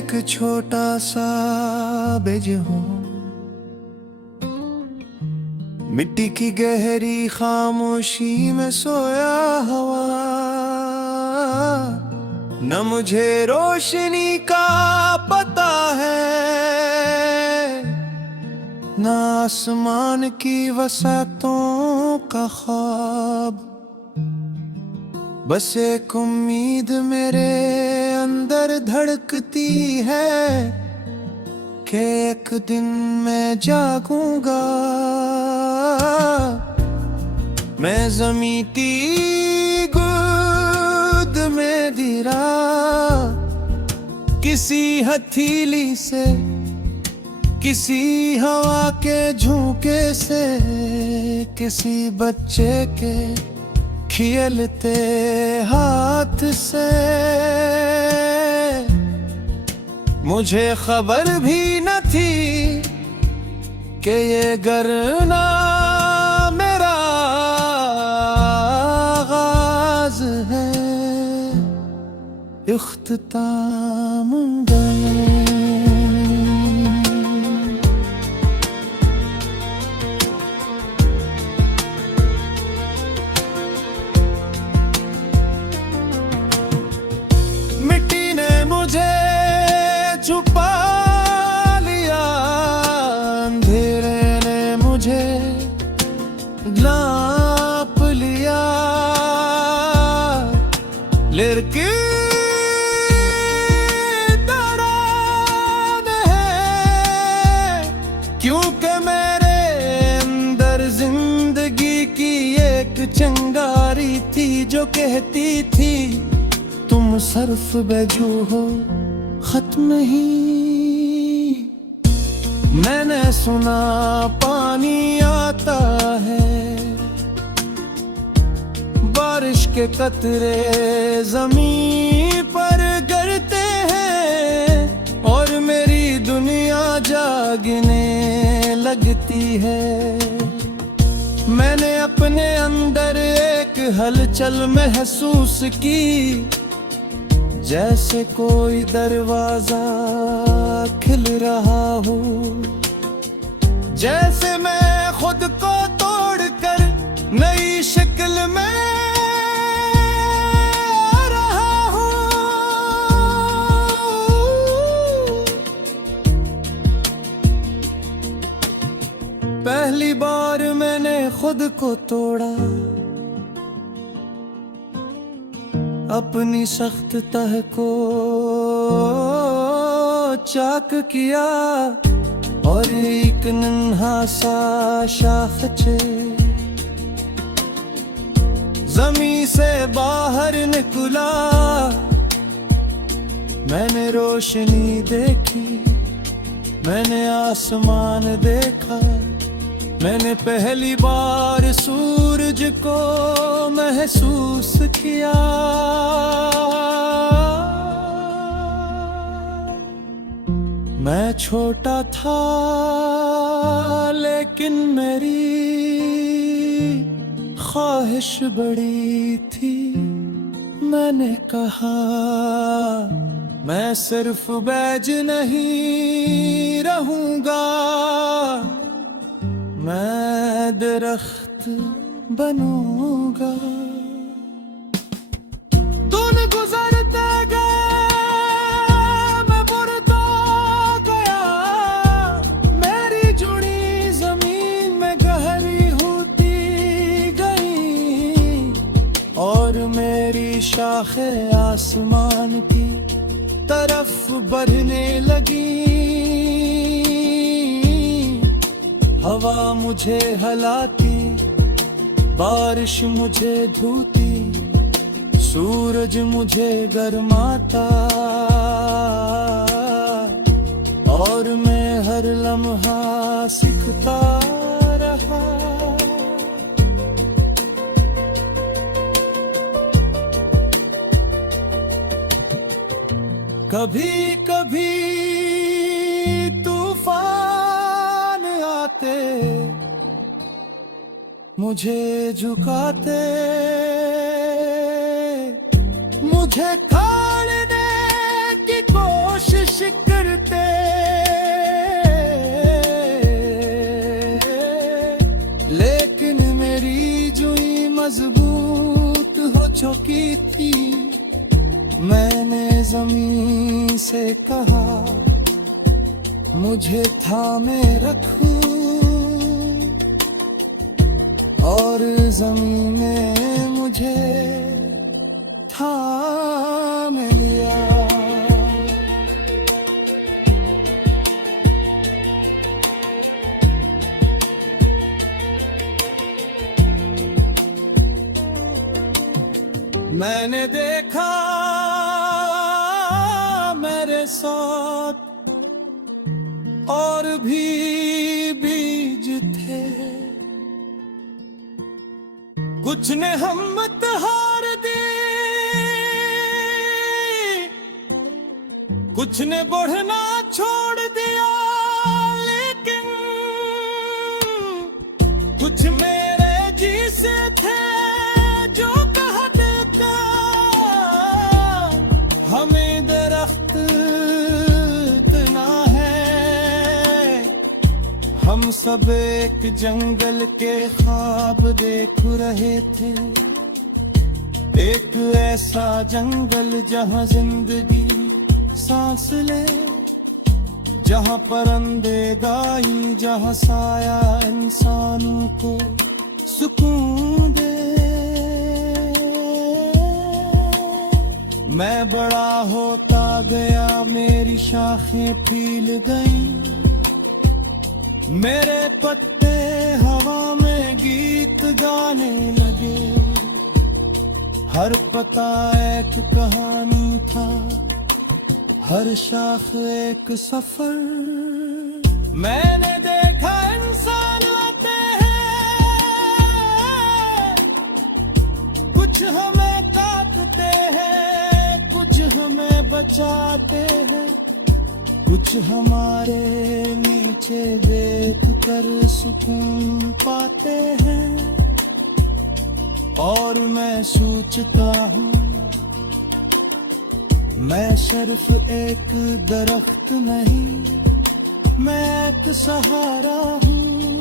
एक छोटा सा बिज हूँ, मिट्टी की गहरी खामोशी में सोया हुआ। न मुझे रोशनी का पता है, न आसमान की वसातों का ख्वाब। बस एक उम्मीद मेरे अंदर धड़कती है कि एक दिन मैं जागूंगा। मैं ज़मीती गोद में गिरा, किसी हथेली से, किसी हवा के झोंके से, किसी बच्चे के खेलते हाथ से। मुझे खबर भी न थी कि ये गिरना मेरा आगाज़ है, इख्तिताम गए। छुपा लिया, अंधेरे ने मुझे ढांप लिया। लड़की दौरान है, क्योंकि मेरे अंदर जिंदगी की एक चिंगारी थी जो कहती थी तुम सर्फ बेजू हो, खत्म नहीं। मैंने सुना पानी आता है, बारिश के कतरे जमीन पर गिरते हैं और मेरी दुनिया जागने लगती है। मैंने अपने अंदर एक हलचल महसूस की, जैसे कोई दरवाजा खिल रहा हो, जैसे मैं खुद को तोड़कर नई शक्ल में आ रहा हूँ। पहली बार मैंने खुद को तोड़ा, अपनी सख्त तह को चाक किया और एक नन्हा सा शाखचे ज़मीं से बाहर निकला। मैंने रोशनी देखी, मैंने आसमान देखा, मैंने पहली बार सूरज को महसूस किया। मैं छोटा था लेकिन मेरी ख्वाहिश बड़ी थी। मैंने कहा मैं सिर्फ बैज नहीं रहूंगा, मैं दरख्त बनूंगा। दिन गुजरते गए, मैं बुढ़ता गया, मेरी जुड़ी जमीन में गहरी होती गई और मेरी शाखें आसमान की तरफ बढ़ने लगी। हवा मुझे हलाती, बारिश मुझे धोती, सूरज मुझे गरमाता और मैं हर लम्हा सीखता रहा। कभी कभी तूफान आते, मुझे झुकाते, मुझे खाने की कोशिश करते, लेकिन मेरी जुई मजबूत हो चुकी थी। मैंने जमीन से कहा मुझे थामे रखूं, और जमीन ने मुझे थाम लिया। मैंने देखा मेरे साथ और भी बीज थे, कुछ ने हिम्मत हार दी, कुछ ने बढ़ना छोड़ दिया, लेकिन कुछ मेरे जैसे थे जो कहते थे हमें दरख्त इतना है। हम सब एक जंगल के ख्वाब देख रहे थे, एक ऐसा जंगल जहां जिंदगी सांस ले, जहां परंदे गाई, जहां साया इंसानों को सुकून दे। मैं बड़ा होता गया, मेरी शाखें फील गईं, मेरे पत्ते हवा में गीत गाने लगे। हर पत्ता एक कहानी था, हर शाख एक सफर। मैंने देखा इंसान आते हैं, कुछ हमें काटते हैं, कुछ हमें बचाते हैं, कुछ हमारे नीचे देख कर सुकून पाते हैं। और मैं सोचता हूँ मैं सिर्फ एक दरख्त नहीं, मैं एक सहारा हूँ।